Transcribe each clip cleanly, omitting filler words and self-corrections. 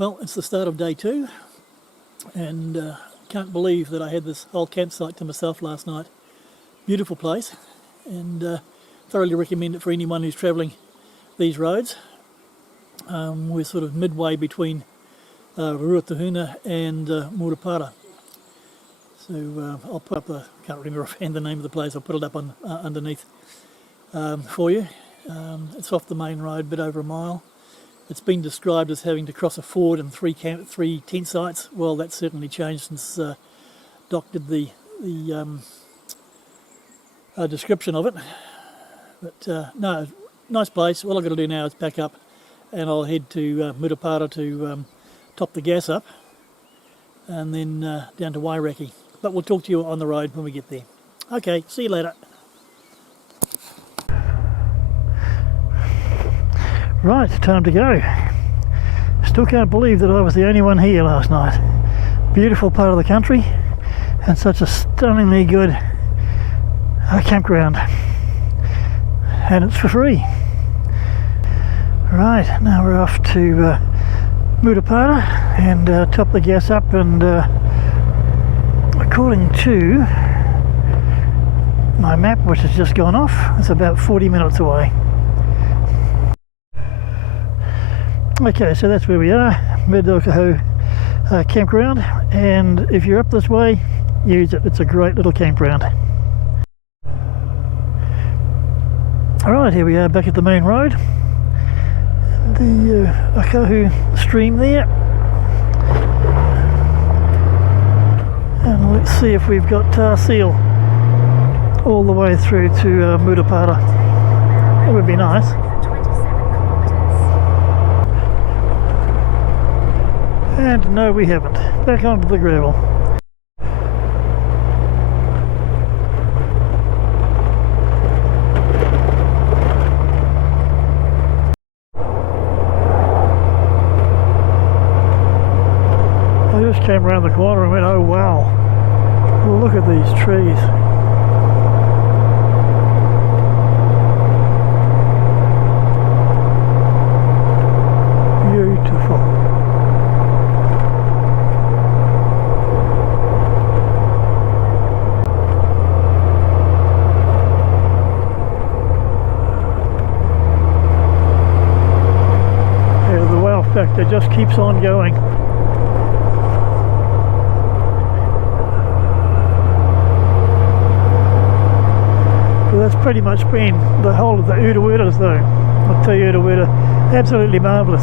Well, it's the start of day 2, and can't believe that I had this whole campsite to myself last night. Beautiful place, and thoroughly recommend it for anyone who's travelling these roads. We're sort of midway between Ruatahuna and Murupara. So I'll put up the, can't remember offhand the name of the place, I'll put it up on underneath for you. It's off the main road, a bit over a mile. It's been described as having to cross a ford and three tent sites. Well, that's certainly changed since Doc did the description of it. But no, nice place. All I've got to do now is pack up and I'll head to Murupara to top the gas up and then down to Wairaki. But we'll talk to you on the road when we get there. Okay, see you later. Right, time to go. Still can't believe that I was the only one here last night. Beautiful part of the country and such a stunningly good campground. And it's for free. Right, now we're off to Murupara and top the gas up, and according to my map, which has just gone off, it's about 40 minutes away. Okay, so that's where we are, Maho Campground, and if you're up this way, use it. It's a great little campground. Alright, here we are back at the main road. The Akahu stream there. And let's see if we've got tar seal all the way through to Murupara. That would be nice. And no, we haven't. Back onto the gravel. I just came around the corner and went, oh wow, look at these trees. Beautiful. Factor just keeps on going. So that's pretty much been the whole of the Uraweras though. I'll tell you, Urawera, absolutely marvellous.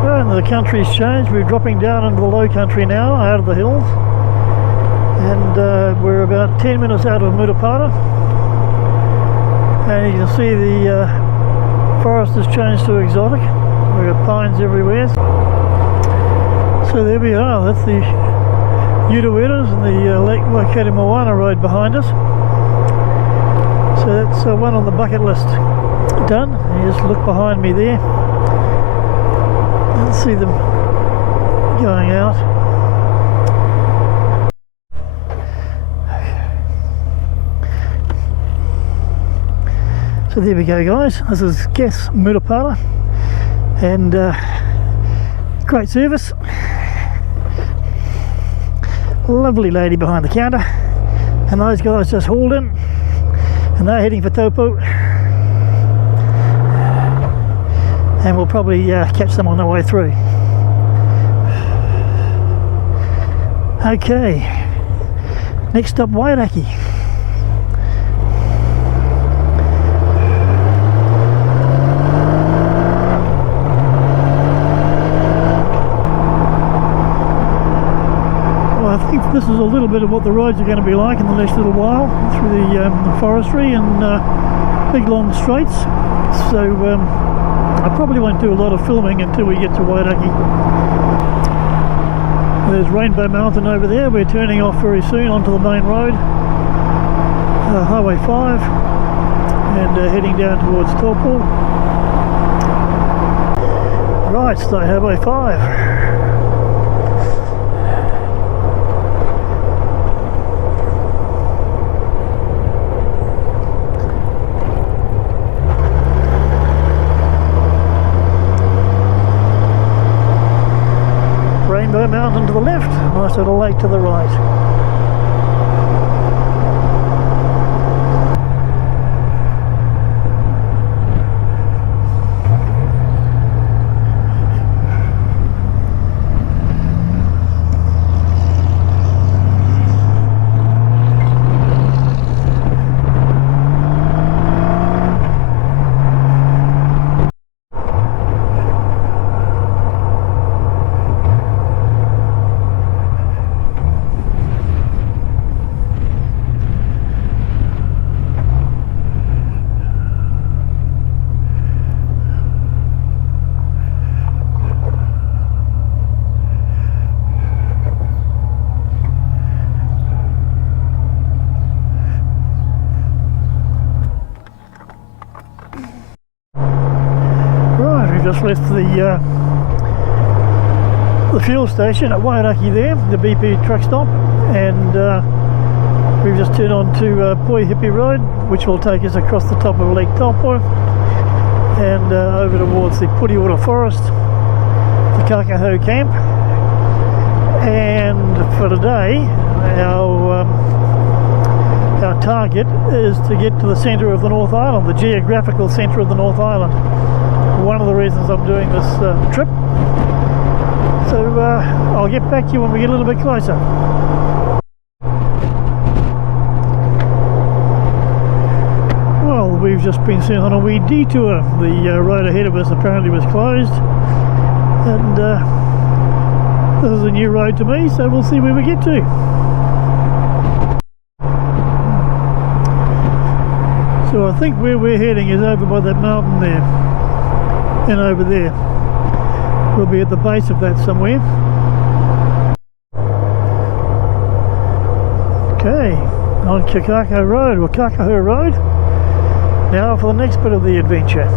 Well, and the country's changed. We're dropping down into the low country now, out of the hills, and we're about 10 minutes out of Murupara, and you can see the forest has changed to exotic. We've got pines everywhere. So there we are, that's the Uraweras and the Lake Waki road behind us. So that's one on the bucket list done. You just look behind me there and see them going out. So there we go, guys. This is Gas Murupara, and great service. Lovely lady behind the counter, and those guys just hauled in, and they're heading for Taupo, and we'll probably catch them on the way through. Okay, next stop, Wairaki. This is a little bit of what the roads are going to be like in the next little while, through the forestry and big long straights. So I probably won't do a lot of filming until we get to Wairaki. There's Rainbow Mountain over there. We're turning off very soon onto the main road, Highway 5, and heading down towards Taupo. Right, so Highway 5. so the lake to the right. Just left the fuel station at Waki there, the BP truck stop, and we've just turned on to Poi Hippie Road, which will take us across the top of Lake Taupo and over towards the Puriora Forest, the Maho camp. And for today, our target is to get to the centre of the North Island, the geographical centre of the North Island. One of the reasons I'm doing this trip. So I'll get back to you when we get a little bit closer. Well, we've just been sent on a wee detour. The road ahead of us apparently was closed, and this is a new road to me, so we'll see where we get to. So I think where we're heading is over by that mountain there. And over there, we'll be at the base of that somewhere. Okay, on Kakaho Road, or Kakaho Road. Now for the next bit of the adventure.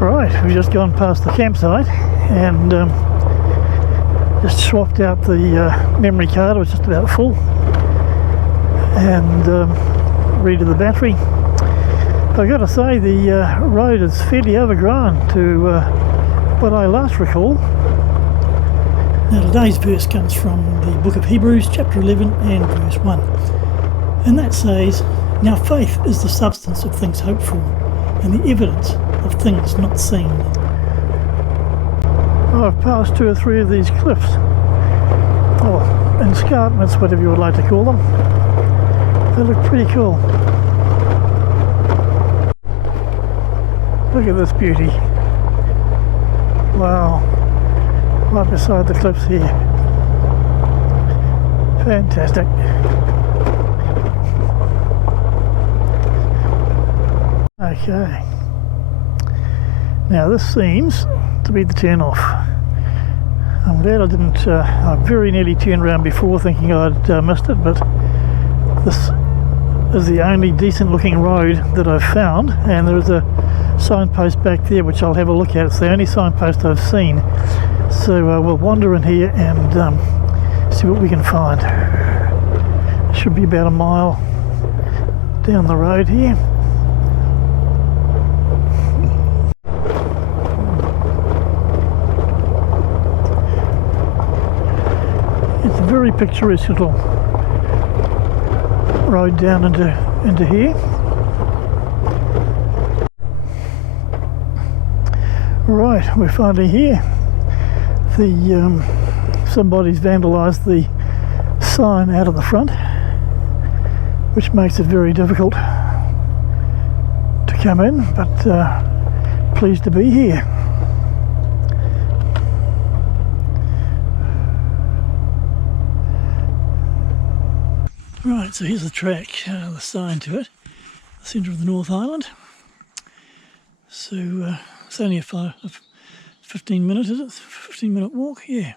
Right, we've just gone past the campsite and just swapped out the memory card. It was just about full. And read of the battery. I've got to say the road is fairly overgrown to what I last recall. Now today's verse comes from the book of Hebrews chapter 11 and verse 1, and that says, "Now faith is the substance of things hoped for and the evidence of things not seen." I've passed 2 or 3 of these cliffs, or escarpments, whatever you would like to call them. They look pretty cool. Look at this beauty. Wow. Right beside the cliffs here. Fantastic. Okay. Now this seems to be the turn off. I'm glad I didn't, I very nearly turned around before thinking I'd missed it, but this is the only decent looking road that I've found, and there is a signpost back there which I'll have a look at. It's the only signpost I've seen, so we'll wander in here and see what we can find. It should be about a mile down the road here. It's a very picturesque little road down into here. Right, we're finally here. Somebody's vandalised the sign out of the front, which makes it very difficult to come in, but pleased to be here. Right, so here's the track, the sign to it, the centre of the North Island. So it's only a 15 minute, is it? 15-minute walk, yeah.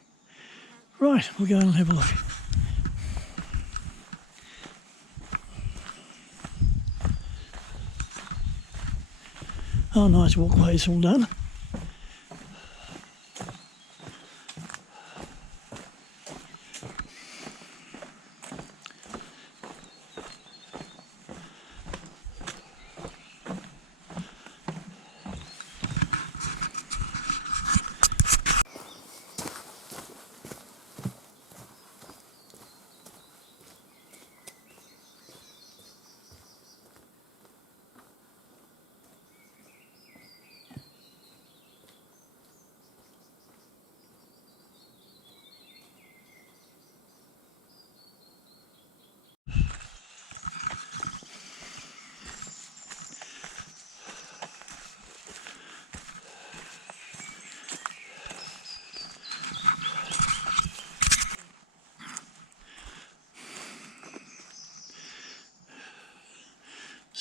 Right, we'll go and have a look. Oh, nice walkways all done.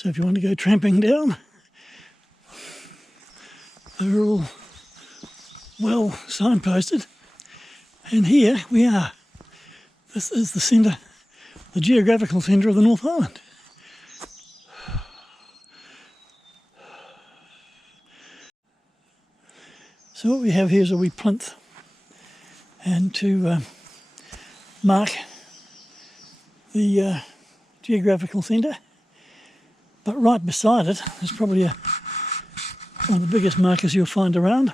So if you want to go tramping down, they're all well signposted. And here we are. This is the centre, the Geographical Centre of the North Island. So what we have here is a wee plinth, and to mark the Geographical Centre, but right beside it is probably one of the biggest markers you'll find around,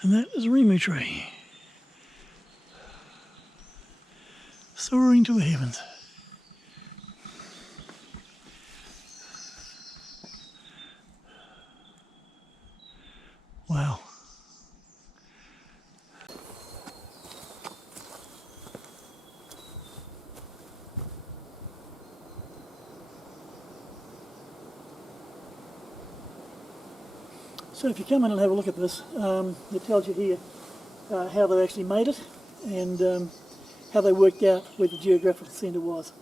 and that is a rimu tree, soaring to the heavens. Wow. So if you come in and have a look at this, it tells you here how they actually made it, and how they worked out where the Geographical Centre was.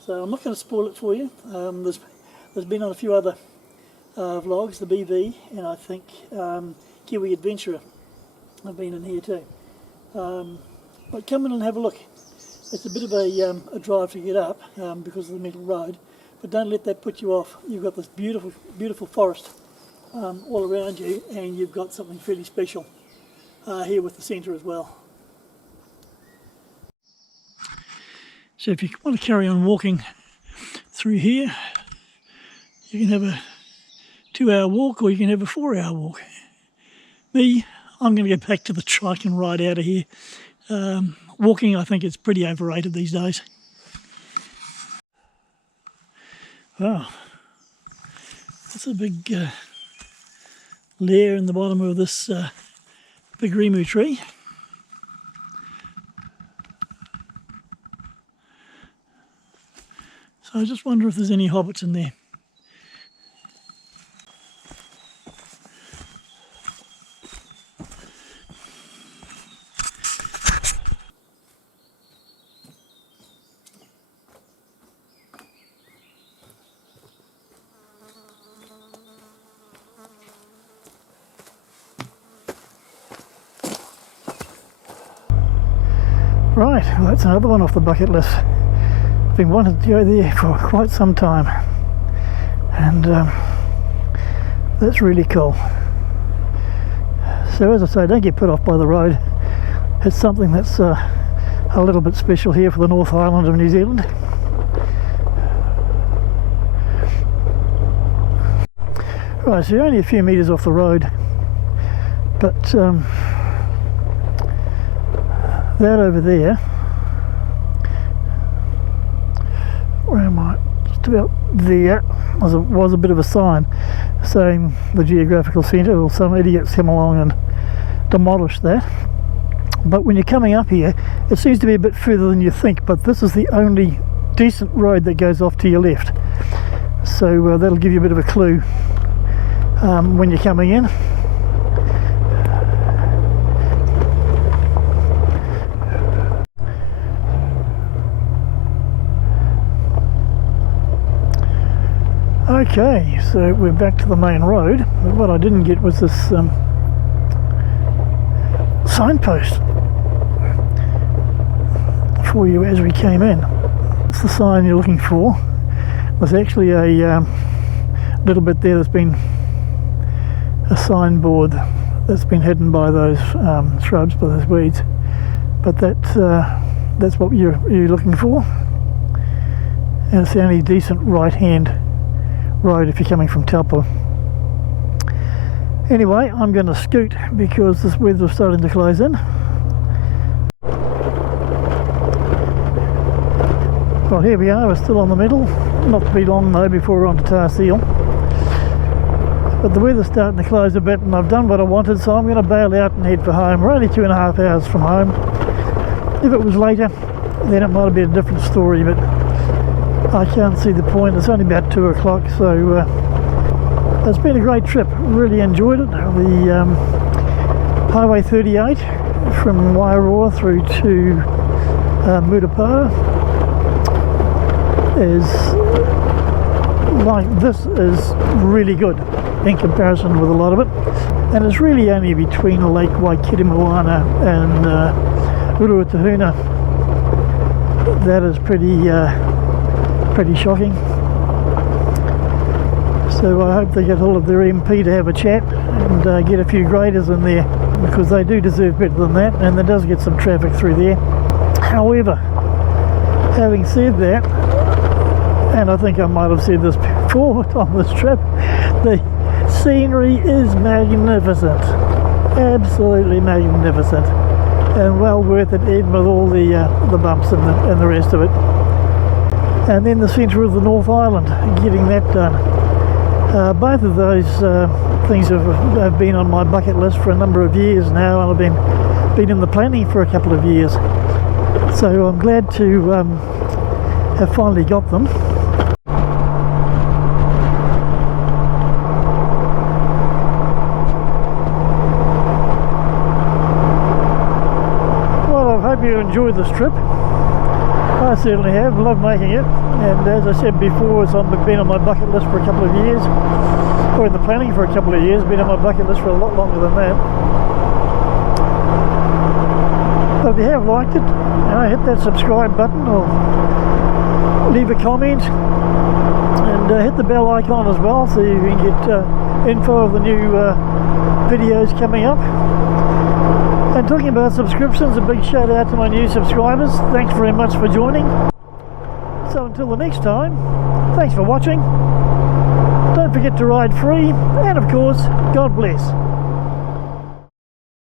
So I'm not going to spoil it for you. There's been on a few other vlogs, the BV, and I think Kiwi Adventurer have been in here too. But come in and have a look. It's a bit of a drive to get up because of the metal road, but don't let that put you off. You've got this beautiful, beautiful forest all around you, and you've got something fairly special here with the centre as well. So if you want to carry on walking through here, you can have a 2-hour walk, or you can have a 4-hour walk. Me, I'm going to go back to the trike and ride out of here. Walking, I think it's pretty overrated these days. Wow, that's a big lair in the bottom of this big rimu tree. So I just wonder if there's any hobbits in there. Right, well, that's another one off the bucket list. I've been wanting to go there for quite some time, and that's really cool. So as I say, don't get put off by the road. It's something that's a little bit special here for the North Island of New Zealand. Right, so you're only a few metres off the road, but that over there, where am I? Just about there, was a bit of a sign saying the Geographical Centre, or some idiots come along and demolished that. But when you're coming up here, it seems to be a bit further than you think, but this is the only decent road that goes off to your left. So that'll give you a bit of a clue when you're coming in. Okay, so we're back to the main road, but what I didn't get was this signpost for you as we came in. It's the sign you're looking for. There's actually a little bit there that's been a signboard that's been hidden by those shrubs, by those weeds, but that's what you're looking for, and it's the only decent right-hand road if you're coming from Taupo. Anyway, I'm going to scoot because this weather's starting to close in. Well, here we are, we're still on the middle. Not to be long though before we're on to Tar Seal. But the weather's starting to close a bit, and I've done what I wanted, so I'm going to bail out and head for home. We're only 2.5 hours from home. If it was later, then it might have been a different story, but I can't see the point. It's only about 2 o'clock, so it's been a great trip. Really enjoyed it. The Highway 38 from Wairoa through to Mutapara. is like, this is really good in comparison with a lot of it, and it's really only between Lake Waikirimoana and Uruatahuna that is pretty shocking. So I hope they get hold of their MP to have a chat and get a few graders in there, because they do deserve better than that, and there does get some traffic through there. However, having said that, and I think I might have said this before on this trip, the scenery is magnificent, absolutely magnificent, and well worth it, even with all the bumps and the rest of it. And then the centre of the North Island, getting that done. Both of those things have been on my bucket list for a number of years now, and I've been in the planning for a couple of years. So I'm glad to have finally got them. Well, I hope you enjoyed this trip. I certainly have, loved making it, and as I said before, it's been on my bucket list for a couple of years, or in the planning for a couple of years, been on my bucket list for a lot longer than that. But if you have liked it, hit that subscribe button or leave a comment, and hit the bell icon as well so you can get info of the new videos coming up. And talking about subscriptions, a big shout out to my new subscribers. Thanks very much for joining. So until the next time, thanks for watching. Don't forget to ride free, and of course, God bless.